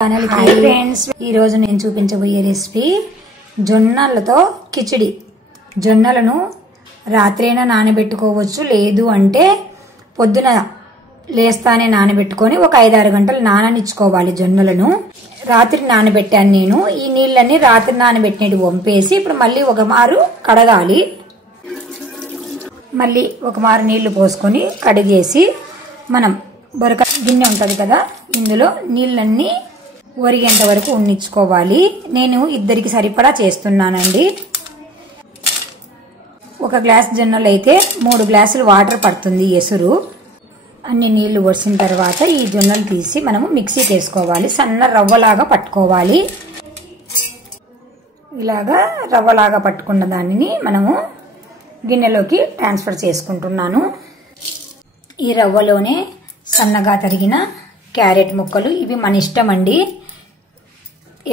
Hi friends, ఈ రోజు నేను చూపించబోయే రెసిపీ జొన్నలతో కిచిడి. జొన్నలను రాత్రైనా నానబెట్టుకోవచ్చు, లేదు అంటే పొద్దున లేస్తానే నానబెట్టుకొని ఒక 5-6 గంటలు నాననిచ్చుకోవాలి. జొన్నలను రాత్రి నానబెట్టాను నేను. ఈ నీళ్ళని రాత్రి నానబెట్టినట్టు వంపేసి ఇప్పుడు మళ్ళీ ఒక మారు కడగాలి. మళ్ళీ ఒక మారు నీళ్లు పోసుకొని కడిగేసి మనం బొరక గిన్నె ఉంటుంది కదా, ఇందులో నీళ్ళన్నీ ఒరిగేంత వరకు ఉన్నించుకోవాలి. నేను ఇద్దరికి సరిపడా చేస్తున్నానండి. ఒక గ్లాస్ జొన్నలు అయితే 3 గ్లాసులు వాటర్ పడుతుంది ఎసురు. అన్ని నీళ్లు వడిసిన తర్వాత ఈ జొన్నలు తీసి మనము మిక్సీకి వేసుకోవాలి. సన్న రవ్వలాగా పట్టుకోవాలి. ఇలాగా రవ్వలాగా పట్టుకున్న దానిని మనము గిన్నెలోకి ట్రాన్స్ఫర్ చేసుకుంటున్నాను. ఈ రవ్వలోనే సన్నగా తరిగిన క్యారెట్ ముక్కలు, ఇవి మన ఇష్టం అండి.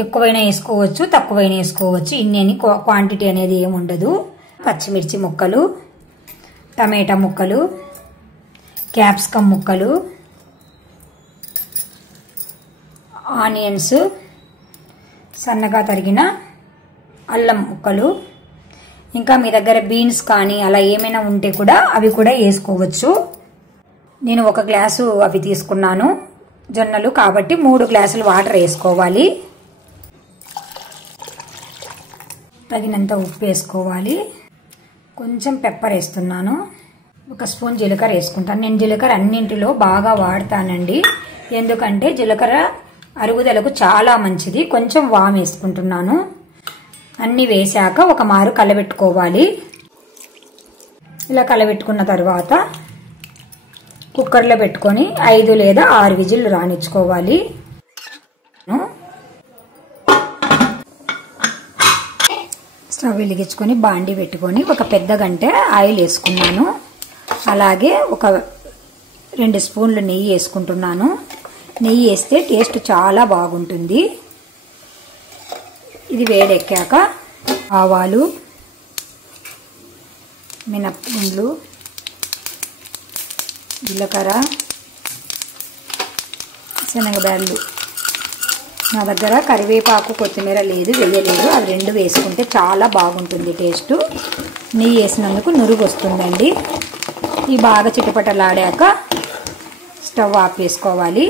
ఎక్కువైనా వేసుకోవచ్చు, తక్కువైనా వేసుకోవచ్చు. ఇన్ని క్వాంటిటీ అనేది ఏముండదు. పచ్చిమిర్చి ముక్కలు, టమాటా ముక్కలు, క్యాప్సికమ్ ముక్కలు, ఆనియన్స్, సన్నగా తరిగిన అల్లం ముక్కలు, ఇంకా మీ దగ్గర బీన్స్ కానీ అలా ఏమైనా ఉంటే కూడా అవి కూడా వేసుకోవచ్చు. నేను 1 గ్లాసు అవి తీసుకున్నాను జొన్నలు కాబట్టి 3 గ్లాసులు వాటర్ వేసుకోవాలి. తగినంత ఉప్పు వేసుకోవాలి. కొంచెం పెప్పర్ వేస్తున్నాను. 1 స్పూన్ జీలకర్ర వేసుకుంటాను. నేను జీలకర్ర అన్నింటిలో బాగా వాడతానండి, ఎందుకంటే జీలకర్ర అరుగుదలకు చాలా మంచిది. కొంచెం వాము వేసుకుంటున్నాను. అన్నీ వేసాక ఒక మారు కలబెట్టుకోవాలి. ఇలా కలబెట్టుకున్న తర్వాత కుక్కర్లో పెట్టుకొని 5 లేదా 6 విజిల్లు రానిచ్చుకోవాలి. స్టవ్ వెలిగించుకొని బాండి పెట్టుకొని ఒక పెద్ద గంటె ఆయిల్ వేసుకున్నాను. అలాగే ఒక 2 స్పూన్లు నెయ్యి వేసుకుంటున్నాను. నెయ్యి వేస్తే టేస్ట్ చాలా బాగుంటుంది. ఇది వేడెక్కాక ఆవాలు, మినపగుండ్లు, జీలకర్ర, శనగబ్యాళ్ళు, నా దగ్గర కరివేపాకు కొత్తిమీర లేదు, వేయలేదు. అవి 2 వేసుకుంటే చాలా బాగుంటుంది టేస్ట్. నెయ్యి వేసినందుకు నురుగు వస్తుందండి. ఈ బాగా చిటపటలాడాక స్టవ్ ఆఫ్ చేసుకోవాలి.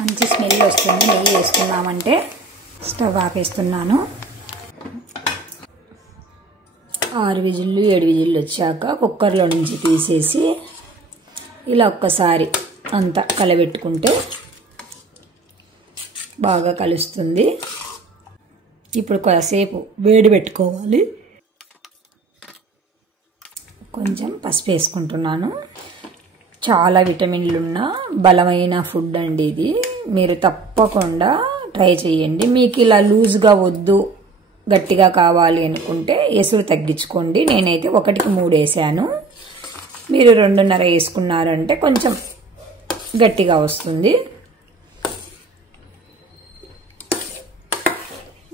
మంచి స్మెల్ వస్తుంది నెయ్యి వేసుకున్నామంటే. స్టవ్ ఆపేస్తున్నాను. 6 విజిల్లు 7 విజిల్లు వచ్చాక కుక్కర్లో నుంచి తీసేసి ఇలా ఒక్కసారి అంతా కలబెట్టుకుంటే బాగా కలుస్తుంది. ఇప్పుడు కాసేపు వేడి పెట్టుకోవాలి. కొంచెం పసుపు వేసుకుంటున్నాను. చాలా విటమిన్లు ఉన్న బలమైన ఫుడ్ అండి ఇది. మీరు తప్పకుండా ట్రై చేయండి. మీకు ఇలా లూజ్గా వద్దు, గట్టిగా కావాలి అనుకుంటే ఎసురు తగ్గించుకోండి. నేనైతే 1కి 3 వేసాను. మీరు 2.5 వేసుకున్నారంటే కొంచెం గట్టిగా వస్తుంది.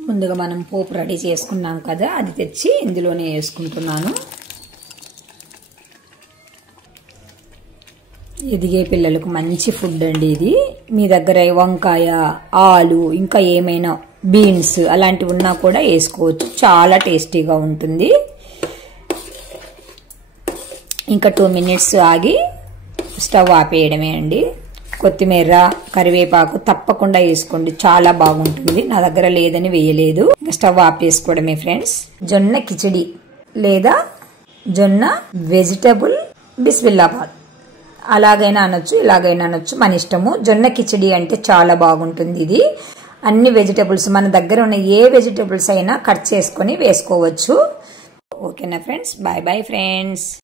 ముందుగా మనం పోపు రెడీ చేసుకున్నాం కదా, అది తెచ్చి ఇందులోనే వేసుకుంటున్నాను. ఎదిగే పిల్లలకు మంచి ఫుడ్ అండి ఇది. మీ దగ్గర వంకాయ, ఆలు, ఇంకా ఏమైనా బీన్స్ అలాంటివి ఉన్నా కూడా వేసుకోవచ్చు. చాలా టేస్టీగా ఉంటుంది. ఇంకా 2 మినిట్స్ ఆగి స్టవ్ ఆపేయడమే అండి. కొత్తిమీర, కరివేపాకు తప్పకుండా వేసుకోండి, చాలా బాగుంటుంది. నా దగ్గర లేదని వేయలేదు. స్టవ్ ఆఫ్ చేసుకోవడమే ఫ్రెండ్స్. జొన్న కిచిడి లేదా జొన్న వెజిటబుల్ బిస్మిల్లాబాద్ అలాగైనా అనొచ్చు, ఇలాగైనా అనొచ్చు, మన ఇష్టము. జొన్న కిచిడి అంటే చాలా బాగుంటుంది. ఇది అన్ని వెజిటబుల్స్ మన దగ్గర ఉన్న ఏ వెజిటబుల్స్ అయినా కట్ చేసుకొని వేసుకోవచ్చు. ఓకేనా ఫ్రెండ్స్? Bye bye friends.